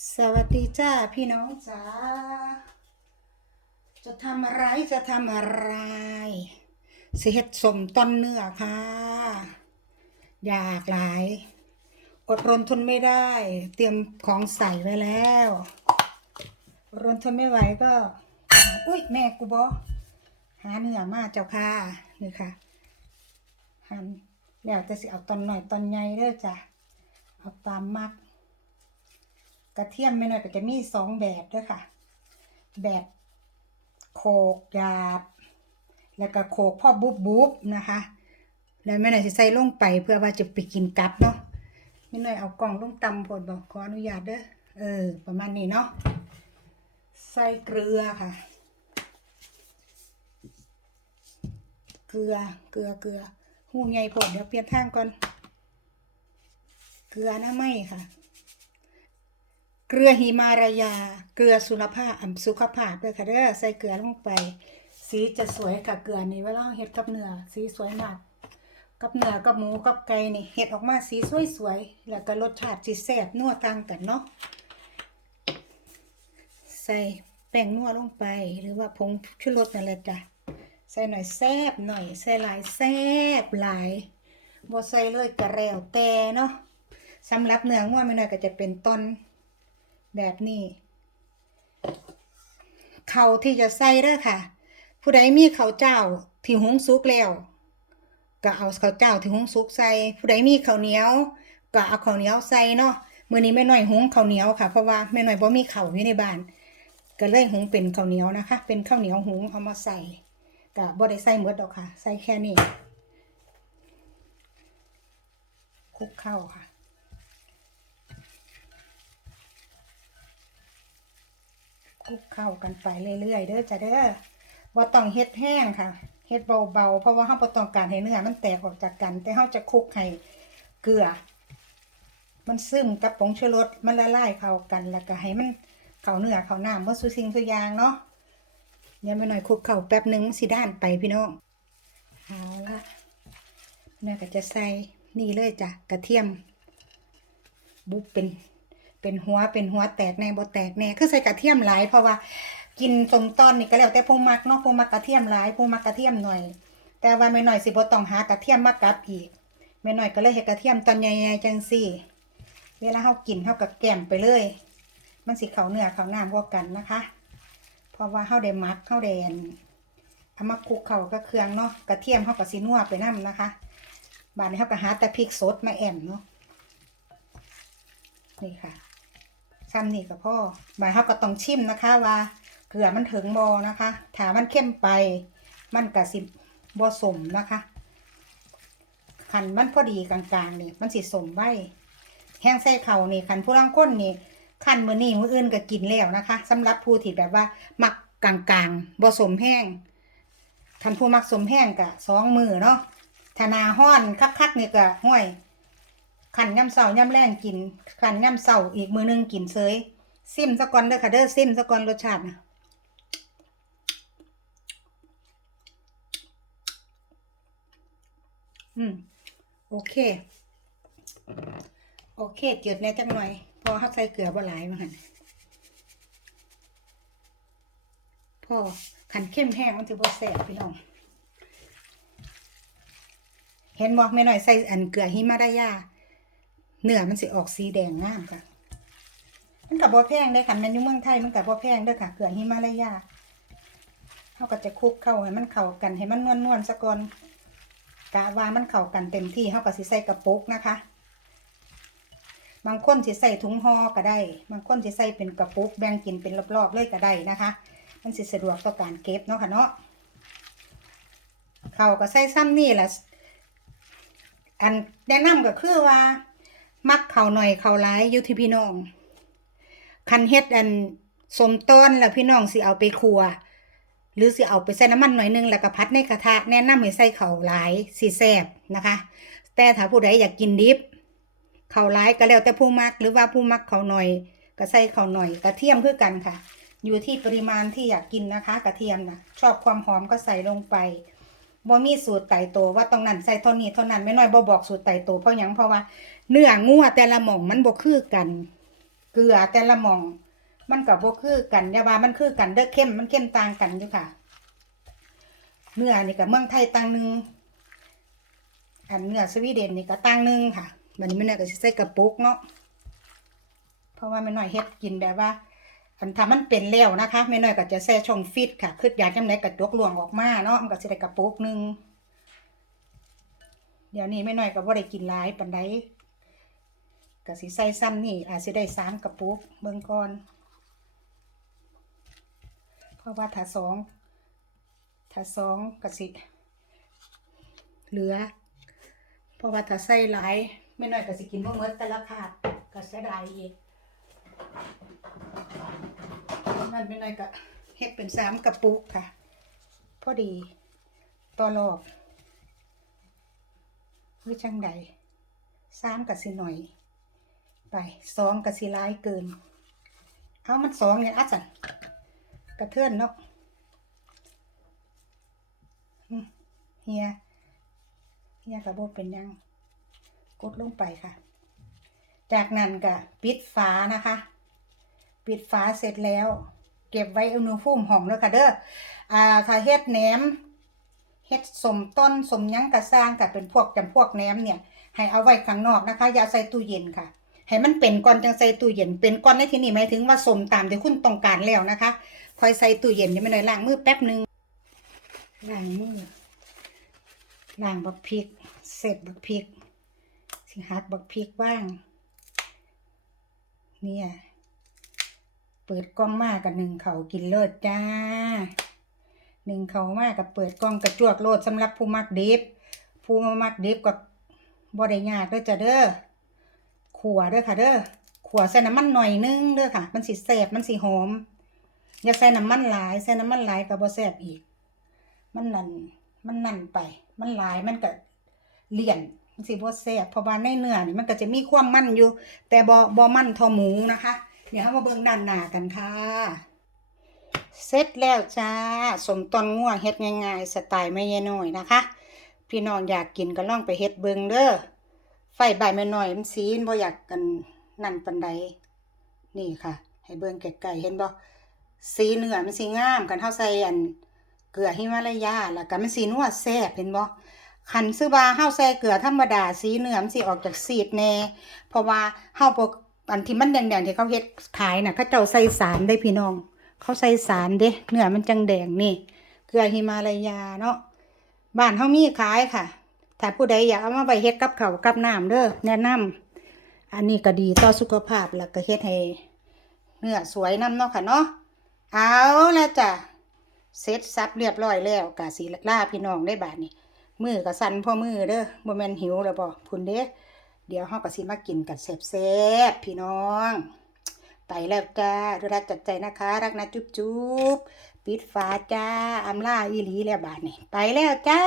สวัสดีจ้าพี่น้องจ้าจะทำอะไรจะทำอะไรสิเฮ็ดสมต้นเนื้อค่ะ อยากหลาย อดรนทนไม่ได้ เตรียมของใส่ไว้แล้วรนทนไม่ไหวก็ อุ้ยแม่กูบอหาเนื้อมาเจ้าค่ะนี่ค่ะหั่นแล้วจะสิเอาตอนหน่อยตอนใหญ่เด้อจ้ะเอาตามมัก กระเทียมไม่น้อยก็จะมีสองแบบด้วยค่ะ แบบโขกหยาบ แล้วก็โขกพ่อบุบบุบนะคะแล้วแม่หน่อยจะใส่ลงไปเพื่อว่าจะไปกินกับเนาะแม่หน่อยเอากล่องลงตำพดบอกขออนุญาตเด้อเออ ประมาณนี้เนาะใส่เกลือค่ะ เกลือเกลือเกลือหูใหญ่พดเดี๋ยวเปลี่ยนทางก่อน เกลือน้าไหมค่ะ เกลือหิมาลายา เกลือสุรภาพสุขภาพด้วยค่ะเด้อใส่เกลือลงไป สีจะสวยกับเกลือนี่เวลาเราเฮ็ดกับเนื้อสีสวยมาก กับเนื้อกับหมูกับไก่นี่เฮ็ดออกมาสีสวยๆแล้วก็รสชาติสิแซ่บนัวต่างกันเนาะใส่แป้งนัวลงไปหรือว่าผงชูรสนั่นแหละจ้ะใส่หน่อยแซ่บหน่อยใส่หลายแซ่บหลายบ่ใส่เลยก็แล้วแต่เนาะสำหรับเนื้องัวไม่น้อยก็จะเป็นต้น แบบนี้เขาที่จะใส่เด้อค่ะ ผู้ใดมีเขาเจ้าที่หุงสุกแล้ว ก็เอาเขาเจ้าที่หุงสุกใส่ ผู้ใดมีเขาเหนียว ก็เอาเขาเหนียวใส่เนาะมื้อนี้แม่น้อยหุงข้าเหนียวค่ะ เพราะว่าแม่น้อยบ่มีเขาอยู่ในบ้าน ก็เลยหุงเป็นข้าเหนียวนะคะ เป็นข้าวเหนียวหุงเอามาใส่ก็บ่ได้ใส่หมดดอกค่ะ ใส่แค่นี้คลุกเข้าค่ะ คลุกเข้ากันไปเรื่อยๆเด้อจ้ะเด้อว่ต้องเฮ็ดแห้งค่ะเฮ็ดเบาๆเพราะว่าเฮาบ่ต้องการให้เนื้อมันแตกออกจากกัน แต่เฮาจะคลุกให้เกลือ มันซึมกับผงชูรสมันละลายเข้ากันแล้วก็ให้มันเข้าเนื้อเข้าน้ำเมื่อสุสิ่งทุกอย่างเนาะเดี๋ยวไปหน่อยคลุกเข้าแป๊บหนึงมันสิด้านไปพี่น้องเอาละแม่ก็จะใส่นี่เลยจ้ะกระเทียมบุบเป็น เป็นหัวเป็นหัวแตกแน่บ่แตกแน่คือใส่กระเทียมหลายเพราะว่ากินสมตอนนี่ก็แล้วแต่ผู้มักเนาะผู้มักกระเทียมหลายผู้มักกระเทียมหน่อย แต่ว่าแม่หน้อยสิบ่ต้องหากระเทียมมากับอีกแม่หน้อยก็เลยเฮ็ดกระเทียมตอนใหญ่ๆจังซี่ เวลาเฮากินเฮาก็แก้มไปเลย มันสิเขาเนื้อเขาน้ำกว่ากันนะคะ เพราะว่าเฮาได้มักเฮาได้อันเอามาคลุกเขากับเครื่องเนาะกระเทียมเฮาก็สินัวไปนํนะคะบาดนี้เฮาก็หาแต่พริกสดมาแอมเนาะนี่ค่ะ ซ้ำนี่กับพ่อบายเขาก็ต้องชิมนะคะว่าเกลือมันถึงบอนะคะถ้ามันเข้มไป มันกระสิบบอสมนะคะขันมันพอดีกลางๆนี่มันสิสมไว้แห้งใส่เขานี่ขันผู้ร่างก้นนี่ขันมือนี่มืออื่นก็กินแล้วนะคะสำหรับผู้ที่แบบว่ามักกลางๆบอสมแห้งขันผู้มักสมแห้งกะสองมือเนาะธนาห้อนคักๆนี่ก็ห้วย ขันย่ำเสาย่ำแรงกินขันย่ำเสาอีกมือหนึงกินเซยซิมสะก่อนเด้อค่ะเด้อซิมสะก่อนรสชาตินะอืม โอเค โอเคเจืดแน่จังหน่อย พอเขาใส่เกลือบ่หลายมาหันพอขันเข้มแห้งมันถือบ่แซ่บพี่น้อง เห็นบ่แม่น้อยใส่อันเกลือหิมาลายา เนื้อมันสิออกสีแดงงามค่ะ มันกับบ่แพงเด้ค่ะแมันอยู่เมืองไทยมันกับบ่แพงเด้อค่ะ เกลือหิมาลายาเขาก็จะคลุกเข้าให้มันเข้ากันให้มันนวลนวลๆซะก่อนกะว่ามันเข้ากันเต็มที่เขาก็สิใส่กระปุกนะคะ บางคนสิใส่ถุงห่อก็ได้ บางคนสิใส่เป็นกระปุกแบ่งกินเป็นรอบๆเลยก็ได้นะคะ มันสิสะดวกต่อการเก็บเนาะค่ะเนาะเขาก็ใส่ซ้ำนี่แหละอันแนะนำก็คือว่า มักเขาหน่อยเขาหลายอยู่ที่พี่น้อง คันเฮ็ดอันสมต้นแล้วพี่น้องสิเอาไปครัว หรือสิเอาไปใส่น้ำมันหน่อยนึงแล้วก็พัดในกระทะแนะนำให้ใส่เขาหลายสิแซ่บนะคะ แต่ถ้าผู้ใดอยากกินดิบเขาหลายก็แล้วแต่ผู้มักหรือว่าผู้มักเขาหน่อย ก็ใส่เขาหน่อยกระเทียมคือกันค่ะ อยู่ที่ปริมาณที่อยากกินนะคะ กระเทียมนะชอบความหอมก็ใส่ลงไป บ่มีสูตรไต่โตวว่าตรงนั้นใส่เท่านี้เท่านั้นไม่น้อยบ่บอกสูตรไต่โตวเพราะหยังเพราะว่าเนื้องัวแต่ละหม่องมันบ่คือกัน เกลือแต่ละหม่อง มันก็บ่คือกันอยาว่ามันคือกันเด้อเข้มมันเข้มต่างกันอยู่ค่ะ เนื้อนี่ก็เมืองไทยต่างหนึงอันเนื้อสวีเดนนี่ก็ต่างหนึงค่ะมันนี้แม่น้อยก็สิใส่กระปุกเนาะเพราะว่าแม่น้อยเฮ็ดกินแบบว่า อันทำมันเป็นแล้วนะคะแม่น้อยก็จะแช่ช่องฟิตค่ะคือยากจำไหนกระจกหลวงออกมาเนาะมันก็สิได้กระปุกหนึงเดี๋ยวนี้แม่น้อยก็บ่ได้กินหลายปานใดก็สิใส่ซ้ำนี่อาจสิได้สามกระปุกเบิ่งก่อนเพราะว่าถ้าสองถ้าสองก็สิเหลือ เพราะว่าถ้าใส่หลายไม่น้อยก็สิกินบ่หมดแต่ละขาดก็เสียดายอีก มันไม่น้อยก็เฮ็ดเป็นสามกระปุกค่ะ พอดีต่อรอบหรือจังใดสามก็สิหน่อย ไปสองก็สิหลายเกิน เอามันสองเนี่ยอัดสันกระเทือนเนาะเฮียเฮียกระโบเป็นยังกดลงไปค่ะ จากนั้นก็ปิดฝานะคะ ปิดฝาเสร็จแล้ว เก็บไว้อุณหภูมิห้องแล้วค่ะเด้ออ่าถ้าเฮ็ดแหนมเฮ็ดสมต้นสมยังกระสร้างกับเป็นพวกจำพวกแหนมเนี่ย ให้เอาไว้ข้างนอกนะคะ อย่าใส่ตู้เย็นค่ะ ให้มันเป็นก่อนจังใส่ตู้เย็น เป็นก่อนในที่นี้หมายถึงว่าสมตามที่คุณต้องการแล้วนะคะคอยใส่ตู้เย็นยังไม่ได้ล้างมือแป๊บหนึ่งล้างมือล้างบักพริก เสร็จบักพริก สิหักบักพริกว่าง เนี่ย ปิดกล้องมากกับหนึ่งเขากินเลิศจ้าหนึ่งเขามากกับเปิดกล้องกระจวกโลดสำหรับผู้มักดิบผู้มักดิบกับบ่ได้ยากเด้อจ้ะเด้อขัวเด้อค่ะ เด้อขัวใส่น้ำมันหน่อยนึงเด้อค่ะ มันสิแซ่บมันสิหอม อย่าใส่น้ำมันหลายใส่น้ำมันหลายก็บ่แซ่บอีก มันนั่นมันนั่นไป มันหลายมันก็เลี่ยนมันสิบ่แซ่บเพราะว่าในเนื้อนี่มันก็จะมีความมันอยู่ แต่บ่บ่มันทอหมูนะคะ เดี๋ยวเรามาเบิ่งด้านหน้ากันค่ะเสร็จแล้วจ้าสมตอนง่วงเฮ็ดง่ายๆสไตล์ไม่ยายน้อยนะคะ พี่น้องอยากกินก็ลองไปเฮ็ดเบิ่งเด้อไฟใบไม่น้อยมันสีบ่อยากกันนั่นปานใดนี่ค่ะ ให้เบิ่งไกลๆเห็นบ่สีเนื้อมันสิงามกันเฮาใส่อันเกลือฮิมาลายาแล้วก็มันสีนัวแซ่บเห็นบ่คันซื้อว่าเฮาใส่เกลือธรรมดาสีเนื้อมันสิออกจากซีดแน่เพราะว่าเฮาบ่ อันที่มันแดงๆที่เขาเฮ็ดขายน่ะเขาเจ้าใส่สารได้พี่น้อง เขาใส่สารเด้เนื้อมันจังแดงนี่เกลือฮิมาลายาเนาะบ้านเฮามีขายค่ะถ้าผู้ใดอยากเอามาไปเฮ็ดกับเขากับน้ำเด้อแนะนำอันนี้ก็ดีต่อสุขภาพแล้วก็เฮ็ดให้เนื้อสวยน้ำเนาะค่ะเนาะเอาละจ้ะเสร็จสับเรียบร้อยแล้วกะสิลาพี่น้องได้บาดนี้มือก็สั่นพ่อมือเด้อบ่แม่นหิวแล้วบ่พุ่นเด้ เดี๋ยวห้องก็สิมากินกันแซ่บๆพี่น้องไปแล้วจ้าดูรักจัดใจนะคะ รักนะจุ๊บจุ๊บปิดฝาจ้าอำลาอีหลีแล้วบาทนี่ไปแล้วจ้า